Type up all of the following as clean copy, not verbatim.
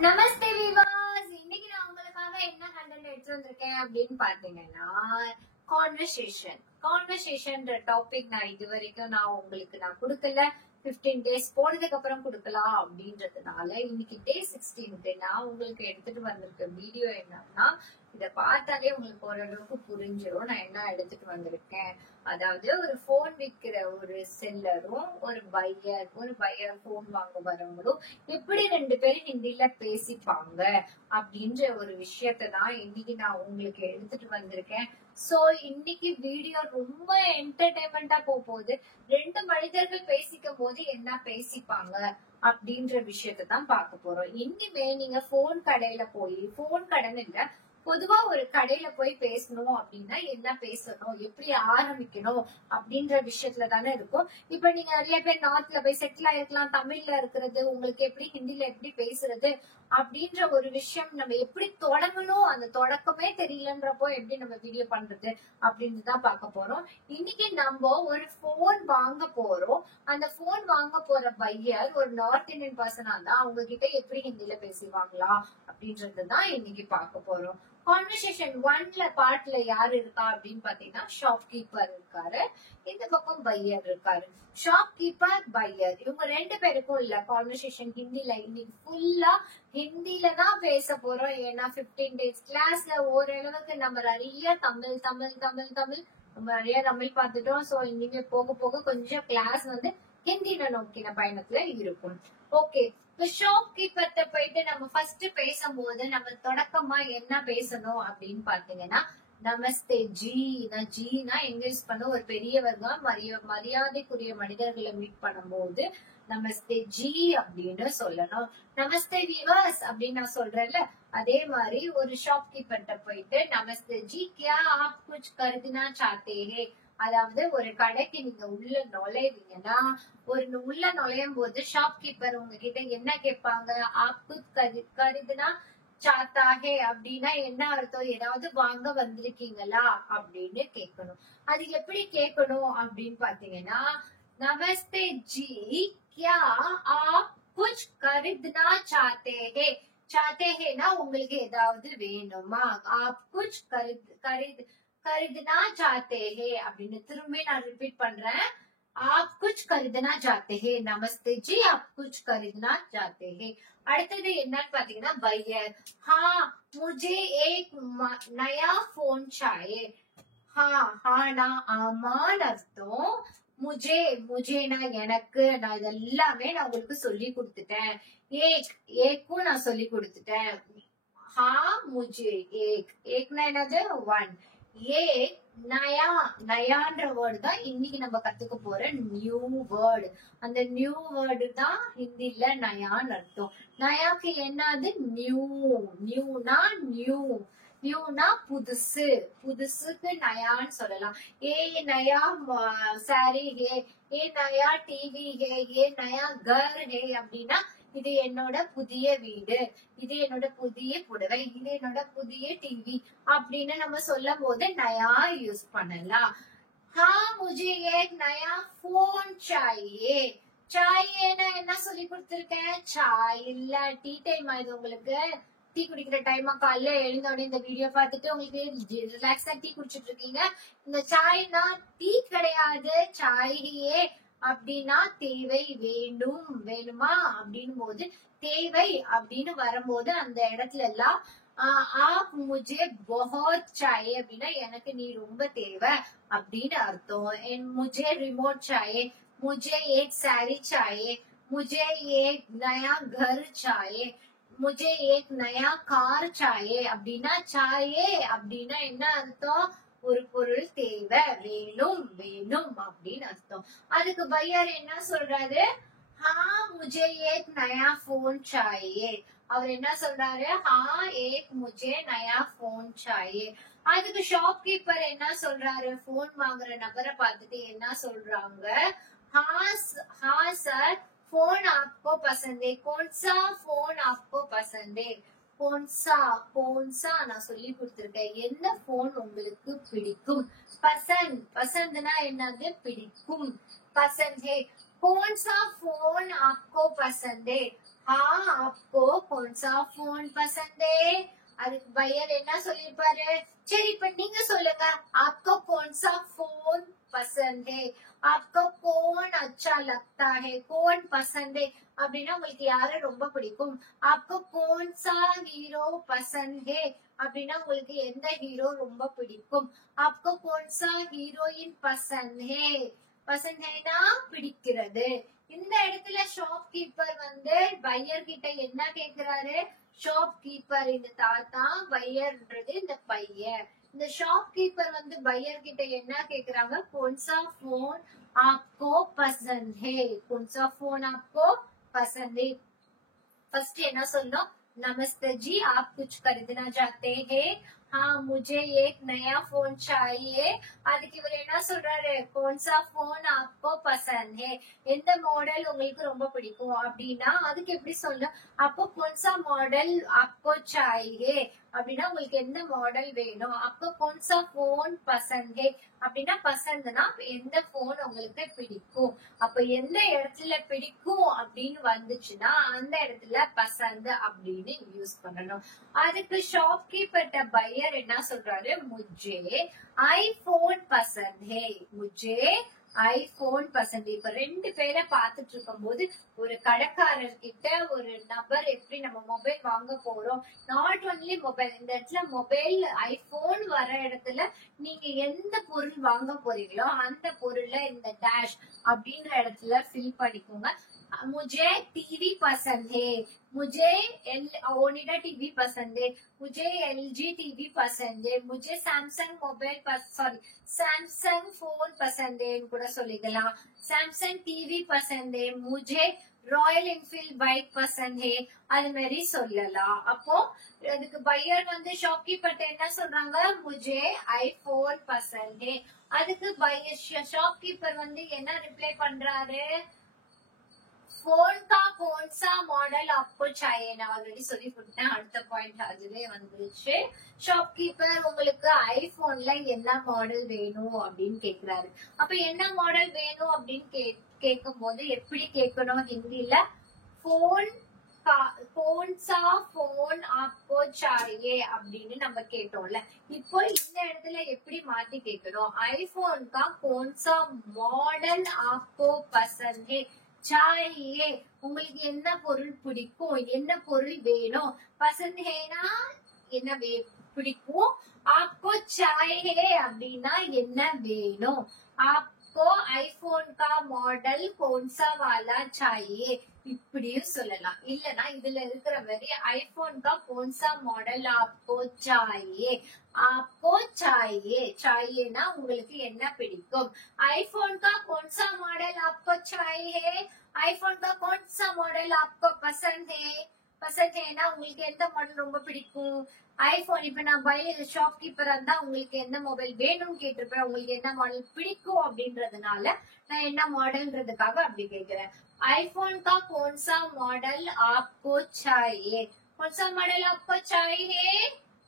நமஸ்தே விவாஸ். இன்னைக்கு நான் உங்களுக்காக என்ன கண்டென்ட் எடுத்து வந்திருக்கேன் அப்படின்னு பாத்தீங்கன்னா, கான்வர்சேஷன் டாபிக் நான் இது வரைக்கும் நான் கொடுக்கல. 15 days போனதுக்கு அப்புறம் கொடுக்கலாம் அப்படின்றதுனால இன்னைக்கு டே 16 நான் உங்களுக்கு எடுத்துட்டு வந்திருக்க வீடியோ என்னன்னா, இத பார்த்தாலே உங்களுக்கு ஓரளவுக்கு புரிஞ்சிடும் நான் என்ன எடுத்துட்டு வந்திருக்கேன். அதாவது ஒரு போன் விற்கிற ஒரு செல்லரும் ஒரு பையர் போன் வாங்க வரவங்களும் எப்படி 2 பேரும் ஹிந்தில பேசிப்பாங்க அப்படின்ற ஒரு விஷயத்தை தான் இன்னைக்கு நான் உங்களுக்கு எடுத்துட்டு வந்திருக்கேன். சோ இன்னைக்கு வீடியோ ரொம்ப என்டர்டைன்மெண்டா போகுது. 2 மனிதர்கள் பேசிக்கும் போது என்ன பேசிப்பாங்க அப்படின்ற விஷயத்தை தான் பார்க்க போறோம். இனிமே நீங்க போன் கடைன்னு இல்ல, பொதுவா ஒரு கடையில போய் பேசணும் அப்படின்னா என்ன பேசணும், எப்படி ஆரம்பிக்கணும் அப்படின்ற விஷயத்துல தானே இருக்கும். இப்ப நீங்க நிறைய பேர் நார்த்ல போய் செட்டில் ஆயிருக்கலாம், தமிழ்ல இருக்கிறது உங்களுக்கு எப்படி, ஹிந்தில எப்படி பேசுறது அப்படின்ற ஒரு விஷயம், நம்ம எப்படி தொடங்கணும் அந்த தொடக்கமே தெரியலன்றப்போ எப்படி நம்ம வீடியோ பண்றது அப்படின்னு தான் பார்க்க போறோம். இன்னைக்கு நம்ம ஒரு போன் வாங்க போறோம். அந்த போன் வாங்க போற பையர் ஒரு நார்த் இந்தியன் பர்சனா இருந்தா அவங்க கிட்ட எப்படி ஹிந்தில பேசுவாங்களா அப்படின்றதுதான் இன்னைக்கு பார்க்க போறோம். கான்வர்சேஷன் 1ல பார்ட்ல யாரு இருக்கா அப்படின்னு பாத்தீங்கன்னா, ஷாப்கீப்பர் இருக்காரு, இந்த பக்கம் பையர் இருக்காரு. ஷாப்கீப்பர் பையர் இவங்க 2 பேருக்கும் இல்ல கான்வர்சேஷன் ஹிந்தில. இன்னைக்கு ஃபுல்லா ஹிந்தில தான் பேச போறோம். ஏன்னா 15 days கிளாஸ்ல ஓரளவுக்கு நம்ம நிறைய தமிழ் நம்ம நிறைய தமிழ் பார்த்துட்டோம். சோ இனிமே போக போக கொஞ்சம் கிளாஸ் ஹிந்தில நோக்கின பயணத்துல இருக்கும். ஓகே, இப்ப ஷாப்கீப்பர்ட்ட போயிட்டு நம்ம ஃபர்ஸ்ட் பேசும்போது நம்ம தொடக்கமா என்ன பேசணும் அப்படின்னு பாத்தீங்கன்னா, நமஸ்தே ஜி. ஜீனா எங்க யூஸ் பண்ண, ஒரு பெரியவர்கள் மரியாதைக்குரிய மனிதர்களை மீட் பண்ணும்போது நமஸ்தே ஜி அப்படின்னு சொல்லணும். நமஸ்தே விவாஸ் அப்படின்னு நான் சொல்றேன்ல, அதே மாதிரி ஒரு ஷாப்கீப்பர்ட்ட போயிட்டு நமஸ்தே ஜி கியா ஆப் குச் கர்தனா சாஹ்தே ஹே. அதாவது ஒரு கடைக்கு நீங்க உள்ள நுழைவீங்கன்னா, உள்ள நுழையும் போது ஷாப்கீப்பர் உங்ககிட்ட என்ன கேட்பாங்க, ஆப்பு கருதுனா சாத்தாகே அப்படின்னா என்ன அர்த்தம், ஏதாவது வாங்க வந்திருக்கீங்களா அப்படின்னு கேட்கணும். அது எப்படி கேட்கணும் அப்படின்னு பாத்தீங்கன்னா, நமஸ்தே ஜி கியா ஆப் குச் கருதுனா சாத்தே ஹேனா உங்களுக்கு ஏதாவது வேணுமா, ஆப் குச் கருதுனா சாஹ்தே ஹே அப்படின்னு திரும்ப நான் ரிப்பீட் பண்றேன். ஆப் குச் கருதுனா சாஹ்தே ஹே, நமஸ்தே ஜி ஆப் குச் கருதுனா சாஹ்தே ஹே. அடுத்தது என்னன்னு பாத்தீங்கன்னா, பையர். முझे एक नया फोन चाहिए. ஹானா ஆமான்னு அர்த்தம். முझेனா எனக்கு, நான் இதெல்லாமே நான் உங்களுக்கு சொல்லி கொடுத்துட்டேன். ஏக்கும் நான் சொல்லி கொடுத்துட்டேன். முझे ஏக்னா என்னது, 1. நயான்ற வேர்டு தான் இன்னைக்கு நம்ம கத்துக்க போற நியூ வேர்டு. அந்த நியூ வேர்டு தான் ஹிந்தில நயான்னு அர்த்தம். நயாக்கு என்னது, நியூனா புதுசு, புதுசுக்கு நயான்னு சொல்லலாம். நயா சாரி ஹே, நயா டிவி ஹே, நயா கர் ஹே அப்படின்னா இது என்னோட புதிய வீடு, இது என்னோட புதிய புடவை, இது என்னோட புதிய டிவி அப்படின்னு நம்ம சொல்லும் போது நயா யூஸ் பண்ணலாம். முझे एक नया फोन चाहिए. சாயேனா என்ன சொல்லி கொடுத்திருக்கேன், சாய் இல்ல டீ டைம் ஆயுது உங்களுக்கு. டீ குடிக்கிற டைமா, காலைல எழுந்த உடனே இந்த வீடியோ பார்த்துட்டு உங்களுக்கு ரிலாக்ஸா டீ குடிச்சிட்டு இருக்கீங்க. இந்த சாய்னா டீ கிடையாது, சாயே அப்படின்னா தேவை, வேணுமா அப்படின்னு போது, தேவை அப்படின்னு வரும்போது அந்த இடத்துல எல்லாம் ஆப் முझे बहुत चाहिए அப்படின்னா எனக்கு நீ ரொம்ப தேவை அப்படின்னு அர்த்தம். मुझे रिमोट चाहिए, मुझे एक साड़ी चाहिए, मुझे एक नया घर चाहिए, मुझे एक नया कार चाहिए அப்படின்னா चाहिए அப்படின்னா என்ன அர்த்தம், ஒரு பொருள் தேவை, வேணும் அப்படின்னு அர்த்தம். அதுக்கு பையர் என்ன சொல்றாரு, मुझे एक नया फोन चाहिए. அவர் என்ன சொல்றாரு, मुझे नया फोन चाहिए. அதுக்கு ஷாப்கீப்பர் என்ன சொல்றாரு, போன் வாங்குற நபரை பார்த்துட்டு என்ன சொல்றாங்க, சார் फोन आपको पसंद है, कौन सा फोन आपको पसंद है. போன்சா நான் சொல்லி கொடுத்திருக்கேன், எந்த போன் உங்களுக்கு பிடிக்கும். பசந்த்னா என்னது, பிடிக்கும். பசந்த் ஹே, कौन सा फोन आपको पसंद है. हाँ आपको कौन सा फोन पसंद है அதுக்கு பையர் என்ன சொல்லிருப்பாரு சரி இப்ப நீங்க சொல்லுங்க आपको कौन सा फोन पसंद है आपको कौन अच्छा लगता है कौन पसंद है அப்படின்னா உங்களுக்கு யாரை ரொம்ப பிடிக்கும் आपको कौन सा हीरो पसंद है அப்படின்னா உங்களுக்கு எந்த ஹீரோ ரொம்ப பிடிக்கும் आपको कौन सा हीरोइन पसंद है पसंद हैனா பிடிக்கிறது இந்த இடத்துல ஷாப் கீப்பர் வந்து பையர் கிட்ட என்ன கேக்குறாரு ஷாப் கீப்பர் இந்த தாத்தா பையர்ன்றது இந்த பையன் இந்த ஷாப் கீப்பர் வந்து பையர் கிட்ட என்ன கேக்குறாங்க कौन-सा फोन आपको पसंद है कौन-सा फोन आपको पसंद है फर्स्ट என்ன சொல்லணும் नमस्ते जी आप कुछ खरीदना चाहते हैं हाँ मुझे एक नया फोन चाहिए அதுக்கு இவர் என்ன சொல்றாரு कौन सा फोन आपको पसंद है எந்த மாடல் உங்களுக்கு ரொம்ப பிடிக்கும் அப்படின்னா அதுக்கு எப்படி சொல்லணும் आपको कौन सा मॉडल आपको चाहिए அப்படின்னா உங்களுக்கு எந்த மாடல் வேணும் आपको कौन सा फोन पसंद है அப்படின்னா பசந்தனா எந்த போன் உங்களுக்கு பிடிக்கும் அப்ப எந்த இடத்துல பிடிக்கும் அப்படின்னு வந்துச்சுன்னா அந்த இடத்துல பசந்த் அப்படின்னு யூஸ் பண்ணணும் அதுக்கு ஷாப் கீப்பர்ட்ட பையர் என்ன சொல்றாரு मुझे आईफोन पसंद है मुझे ஐபோன் பசந்த் இப்ப ரெண்டு பேரை பாத்துட்டு இருக்கும் போது ஒரு கடைக்காரர் கிட்ட ஒரு நபர் எப்படி நம்ம மொபைல் வாங்க போறோம் நாட் ஒன்லி மொபைல் இந்த இடத்துல மொபைல் ஐபோன் வர இடத்துல நீங்க எந்த பொருள் வாங்க போறீங்களோ அந்த பொருள்ல இந்த டேஷ் அப்படின்ற இடத்துல ஃபில் பண்ணிக்கோங்க मुझे टीवी पसंद है मुझे ओनिडा टीवी पसंद है मुझे एलजी टीवी पसंद है मुझे Samsung mobile sorry Samsung phone पसंद है கூட சொல்லிக்கலாம் सैमसंग टीवी पसंद है मुझे ராயல் என்ஃபீல்ட் பைக் பசந்த் ஹே அது மாதிரி சொல்லலாம் அப்போ அதுக்கு பையர் வந்து ஷாப்கீப்பர் என்ன சொல்றாங்க मुझे ஐபோன் பசந்த் ஹே அதுக்கு பையர் ஷாப்கீப்பர் வந்து என்ன ரிப்ளை பண்றாரு फोन का कौन सा मॉडल आपको चाहिए நான் ஆல்ரெடி சொல்லி கொடுத்தேன் அடுத்த பாயிண்ட் அதுவே வந்துருச்சு ஷாப்கீப்பர் உங்களுக்கு ஐபோன்ல என்ன மாடல் வேணும் அப்படின்னு கேக்குறாரு அப்ப என்ன மாடல் வேணும் அப்படின்னு கேட்கும் போது எப்படி கேட்கணும் ஹிந்தில போன் कौन सा फोन आपको चाहिए அப்படின்னு நம்ம கேட்டோம்ல இப்போ இந்த இடத்துல எப்படி மாத்தி கேட்கணும் ஐபோன் का कौन सा मॉडल आपको पसंद है चाहिए உங்களுக்கு என்ன பொருள் பிடிக்கும் என்ன பொருள் வேணும் பசந்த் ஹேனா என்ன பிடிக்கும் आपको चाहिए அப்படின்னா என்ன வேணும் आपको आईफोन का मॉडल कौन सा वाला चाहिए இப்படியும் சொல்லலாம் இல்லனா இதுல இருக்கிற மாதிரி आईफोन का कौन सा मॉडल आपको चाहिए आपको चाहिए चाहिएனா உங்களுக்கு என்ன பிடிக்கும் आईफोन का कौन सा मॉडल आपको चाहिए आईफोन का कौन सा मॉडल आपको पसंद है पसंद हैனா உங்களுக்கு எந்த மாடல் ரொம்ப பிடிக்கும் ஐபோன் இப்ப நான் ஷாப் கீப்பரா இருந்தா உங்களுக்கு எந்த மொபைல் வேணும்னு கேட்டிருப்பேன் உங்களுக்கு என்ன மாடல் பிடிக்கும் அப்படின்றதுனால நான் என்ன மாடல்ன்றதுக்காக அப்படி கேக்குறேன் आईफोन का कौन सा मॉडल आपको चाहिए कौन सा मॉडल आपको चाहिए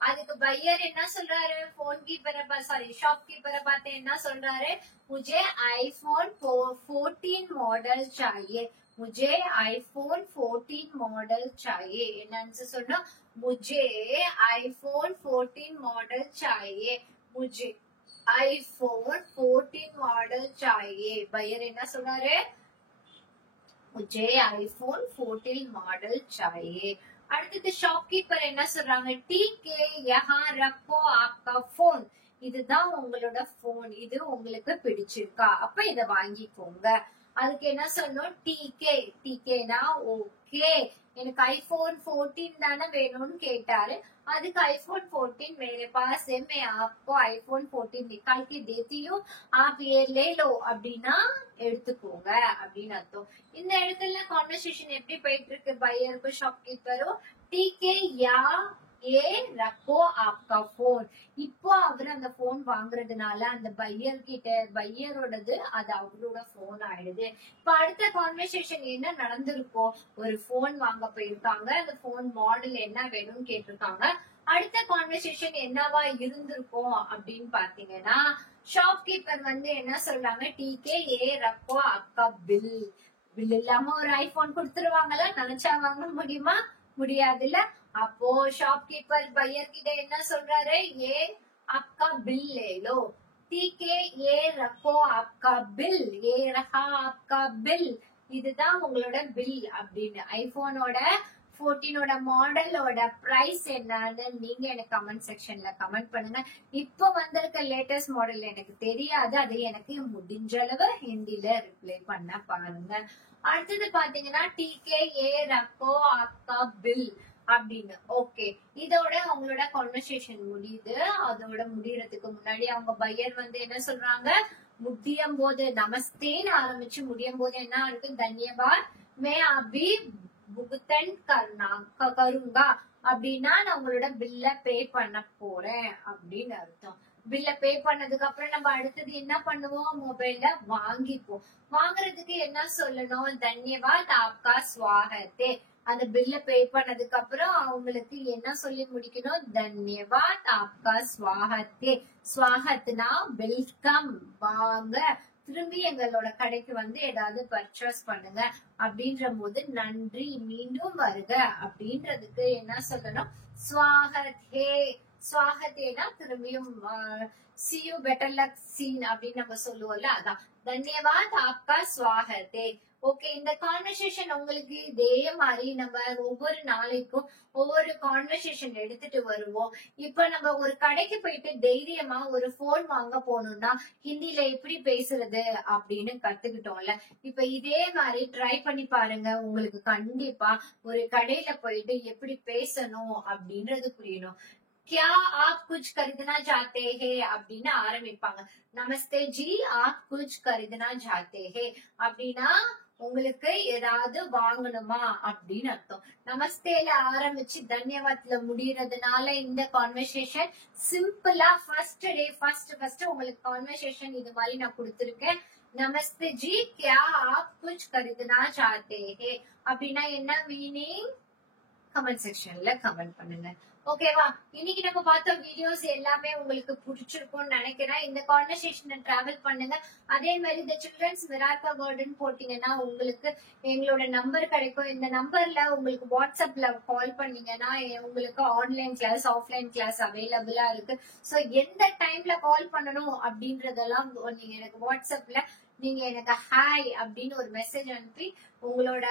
அதுக்கு பையர் என்ன சொல்றாரு போன் கீப்பரை சாரி ஷாப் கீப்பரை பார்த்து என்ன சொல்றாரு मुझे आईफोन 14 मॉडल चाहिए मुझे आईफोन 14 मॉडल चाहिए என்னன்னு சொன்னா मुझे आईफोन 14 मॉडल चाहिए मुझे आईफोन 14 मॉडल चाहिए பையர் என்ன சொல்றாரு मुझे आईफोन 14 मॉडल चाहिए அடுத்து ஷாப்கீப்பர் என்ன சொல்றாங்க டீகே யஹா ரக்கோ ஆப்கா போன் இதுதான் உங்களோட போன் இது உங்களுக்கு பிடிச்சிருக்கா அப்ப இத வாங்கிக்கோங்க அதுக்கு என்ன சொல்லணும் டீகே டீகேனா ஓகே எனக்கு आईफोन 14 தானே வேணும்னு கேட்டாரு அதுக்கு आईफोन 14 मेरे पास है मैं आपको आईफोन 14 निकाल के देती हूँ आप ये ले लो அப்படின்னா எடுத்துக்கோங்க அப்படின்னு அர்த்தம் இந்த இடத்துல கான்வர்சேஷன் எப்படி போயிட்டு இருக்கு பையருக்கும் ஷாப்கீப்பரும் டீகே யா ஏ ரக்கோ ஆப்கா போன் இப்போ அவர் அந்த போன் வாங்குறதுனால அந்த பையரோடது அது அவரோட போன் ஆயிடுது இப்ப அடுத்த கான்வர்சேஷன் என்ன நடந்திருக்கும் ஒரு போன் வாங்க போயிருக்காங்க அந்த போன் மாடல் என்ன வேணும்னு கேட்டிருக்காங்க அடுத்த கான்வர்சேஷன் என்னவா இருந்திருக்கும் அப்படின்னு பாத்தீங்கன்னா ஷாப்கீப்பர் வந்து என்ன சொல்றாங்க டீகே ஏ ரக்கோ ஆப்கா பில் பில் இல்லாம ஒரு ஐபோன் கொடுத்துருவாங்களா? நினைச்சா வாங்க முடியுமா? முடியாதுல்ல. அப்போ ஷாப்கீப்பர் பையர் கிட்ட என்ன சொல்றாரு? ஏ आपका बिल ले लो, ठीक है, ये रखो आपका बिल, ये रहा आपका बिल. இதுதான் உங்களோட பில் அப்படின்னு. ஐபோனோட 14 மாடலோட பிரைஸ் என்னன்னு நீங்க எனக்கு கமெண்ட் செக்ஷன்ல கமெண்ட் பண்ணுங்க. இப்போ வந்திருக்க லேட்டஸ்ட் மாடல் எனக்கு தெரியாது, அது எனக்கு முடிஞ்ச அளவு ஹிந்தில ரிப்ளை பண்ண பாருங்க. அடுத்தது பாத்தீங்கன்னா டிகே ஏ ரக்கோ ஆப்கா பில் அப்படின்னு. ஓகே, இதோட அவங்களோட கான்வர்சேஷன் முடியுது. அதோட முடியறதுக்கு முன்னாடி அவங்க பையர் வந்து என்ன சொல்றாங்க? முடியும் போது நமஸ்தேன்னு ஆரம்பிச்சு முடியும் போது என்ன இருக்கு? தன்யவாத் மே அபி புகுத்தன் கருங்கா அப்படின்னா நான் உங்களோட பில்ல பே பண்ண போறேன் அப்படின்னு அர்த்தம். பில்ல பே பண்ணதுக்கு அப்புறம் நம்ம அடுத்தது என்ன பண்ணுவோம்? மொபைல்ல வாங்கிப்போம். வாங்குறதுக்கு என்ன சொல்லணும்? தன்யவாத் ஆப்கா ஸ்வாகத்தே. அந்த பில்ல பே பண்ணதுக்கு அப்புறம் அவங்களுக்கு என்ன சொல்லி முடிக்கணும்? தன்யவாத் ஆப்கா ஸ்வாகத்தே. ஸ்வாகத்னா வெல்கம், வாங்க, திரும்பி எங்களோட கடைக்கு வந்து ஏதாவது பர்ச்சேஸ் பண்ணுங்க அப்படின்ற போது நன்றி, மீண்டும் வருக அப்படின்றதுக்கு என்ன சொல்லணும்? ஸ்வாகத்தே. ஸ்வாகத்தேனா திரும்பியும் see you, better luck, seen அப்படின்னு நம்ம சொல்லுவோம்ல, அதான் தன்யவாத் ஆப்கா ஸ்வாகத்தே. ஓகே, இந்த கான்வர்சேஷன் உங்களுக்கு இதே மாதிரி நம்ம ஒவ்வொரு நாளைக்கும் ஒவ்வொரு கான்வர்சேஷன் எடுத்துட்டு வருவோம். இப்ப நம்ம ஒரு கடைக்கு போயிட்டு தைரியமா ஒரு போன் வாங்க போனோம்னா ஹிந்தில எப்படி பேசுறது அப்படின்னு கத்துக்கிட்டோம்ல. இப்ப இதே மாதிரி ட்ரை பண்ணி பாருங்க. உங்களுக்கு கண்டிப்பா ஒரு கடையில போயிட்டு எப்படி பேசணும் அப்படின்றது புரியணும். क्या आप कुछ खरीदना चाहते हैं அப்படின்னு ஆரம்பிப்பாங்க. நமஸ்தே ஜி, आप कुछ खरीदना चाहते हैं அப்படின்னா உங்களுக்கு ஏதாவது வாங்கணுமா அப்படின்னு அர்த்தம். நமஸ்தேல ஆரம்பிச்சு தன்யவாத்ல முடியறதுனால இந்த கான்வர்சேஷன் சிம்பிளா ஃபர்ஸ்ட் உங்களுக்கு கான்வர்சேஷன் இது மாதிரி நான் கொடுத்திருக்கேன். நமஸ்தே ஜி, क्या आप कुछ खरीदना चाहते हैं அப்படின்னா என்ன மீனிங்? கமெண்ட் செக்ஷன்ல கமெண்ட் பண்ணுங்க. ஓகேவா? இன்னைக்கு நம்ம பார்த்த வீடியோஸ் எல்லாமே உங்களுக்கு பிடிச்சிருக்கும்னு நினைக்கிறேன். இந்த கான்வர்சேஷனை டிராவல் பண்ணுங்க. அதே மாதிரி இந்த சில்ட்ரன்ஸ் மிராக்கல் வேர்டுன்னு போட்டீங்கன்னா உங்களுக்கு எங்களோட நம்பர் கிடைக்கும். இந்த நம்பர்ல உங்களுக்கு வாட்ஸ்அப்ல கால் பண்ணீங்கன்னா உங்களுக்கு ஆன்லைன் கிளாஸ், ஆஃப்லைன் கிளாஸ் அவைலபிளா இருக்கு. சோ எந்த டைம்ல கால் பண்ணணும் அப்படின்றதெல்லாம் நீங்க எனக்கு வாட்ஸ்அப்ல நீங்க எனக்கு ஹாய் அப்படின்னு ஒரு மெசேஜ் அனுப்பி உங்களோட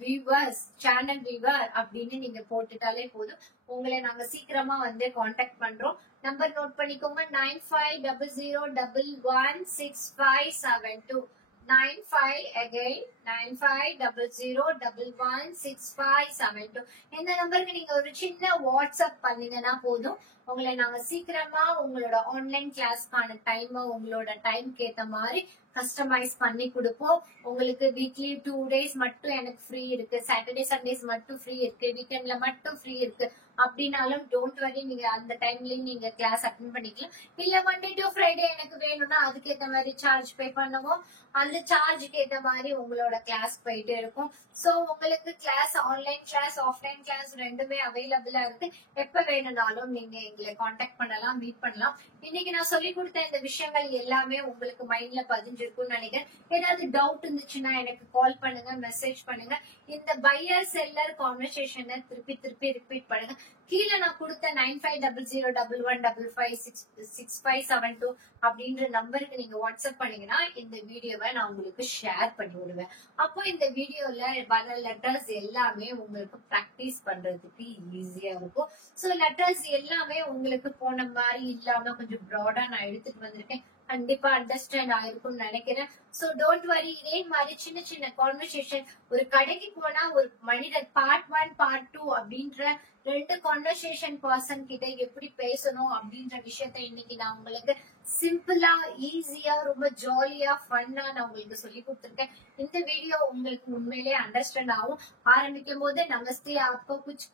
வியூவர்ஸ், சேனல் வியூவர் அப்படின்னு நீங்க போட்டுட்டாலே போதும். உங்களை நாங்க சீக்கிரமா வந்து காண்டாக்ட் பண்றோம். நம்பர் நோட் பண்ணிக்கோங்க. 9500116572. 95 again 9500116572. இந்த நம்பருக்கு நீங்க ஒரு சின்ன வாட்ஸ்அப் பண்ணீங்கன்னா போதும். உங்களை நாங்க சீக்கிரமா உங்களோட ஆன்லைன் கிளாஸ்க்கான டைம் உங்களோட டைம்க்கு ஏத்த மாதிரி கஸ்டமைஸ் பண்ணி கொடுப்போம். உங்களுக்கு வீக்லி 2 days மட்டும் எனக்கு ஃப்ரீ இருக்கு, சாட்டர்டே சண்டேஸ் மட்டும் ஃப்ரீ இருக்கு, வீக்கெண்ட்ல மட்டும் ஃப்ரீ இருக்கு அப்படின்னாலும் டோன்ட் வரி, நீங்க அந்த டைம்லயும் நீங்க கிளாஸ் அட்டென்ட் பண்ணிக்கலாம். இல்ல மண்டே டு ஃப்ரைடே எனக்கு வேணும்னா அதுக்கேற்ற மாதிரி சார்ஜ் பே பண்ணுவோம். அந்த சார்ஜுக்கு ஏற்ற மாதிரி உங்களோட கிளாஸ் போயிட்டு இருக்கும். சோ உங்களுக்கு class, online class, offline class ரெண்டுமே அவைலபிளா இருக்கு. எப்ப வேணும்னாலும் நீங்க எங்களை காண்டாக்ட் பண்ணலாம், மீட் பண்ணலாம். இன்னைக்கு நான் சொல்லி கொடுத்த இந்த விஷயங்கள் எல்லாமே உங்களுக்கு மைண்ட்ல பதிஞ்சிருக்கும்னு நினைக்கிறேன். ஏதாவது டவுட் இருந்துச்சுன்னா எனக்கு கால் பண்ணுங்க, மெசேஜ் பண்ணுங்க. இந்த பையர் செல்லர் கான்வர்சேஷனை திருப்பி ரிப்பீட் பண்ணுங்க. கீழே நான் கொடுத்த 950011556572 அப்படின்ற நம்பருக்கு நீங்க வாட்ஸ்அப் பண்ணீங்கன்னா இந்த வீடியோவை நான் உங்களுக்கு ஷேர் பண்ணி விடுவேன். அப்போ இந்த வீடியோல வர லெட்டர்ஸ் எல்லாமே உங்களுக்கு பிராக்டிஸ் பண்றதுக்கு ஈஸியா இருக்கும். சோ லெட்டர்ஸ் எல்லாமே உங்களுக்கு போன மாதிரி இல்லாம கொஞ்சம் ப்ராடா நான் எடுத்துட்டு வந்திருக்கேன். கண்டிப்பா அண்டர்ஸ்டாண்ட் ஆயிருக்கும்னு நினைக்கிறேன். So don't worry. இதே மாதிரி சின்ன சின்ன கான்வர்சேஷன், ஒரு கடைக்கு போனா ஒரு மனிதர் பார்ட் 1 பார்ட் 2 அப்படின்ற 2 கான்வர்சேஷன் பர்சன் கிட்ட எப்படி பேசணும் அப்படின்ற விஷயத்த இன்னைக்கு நான் உங்களுக்கு சிம்பிளா, ஈஸியா, ரொம்ப ஜாலியா, ஃபன்னா நான் உங்களுக்கு சொல்லி கொடுத்துருக்கேன். இந்த வீடியோ உங்களுக்கு உண்மையிலேயே அண்டர்ஸ்டாண்ட் ஆகும். ஆரம்பிக்கும் போது நமஸ்தே ஆப்கோ குச்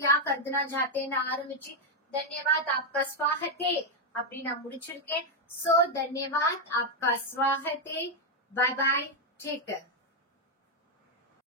क्या करना चाहते हैं ஆரம்பிச்சு धन्यवाद आपका स्वागत है அப்படி நான் முடிச்சிருக்கேன். சோ धन्यवाद आपका स्वागत है. Bye bye, take care.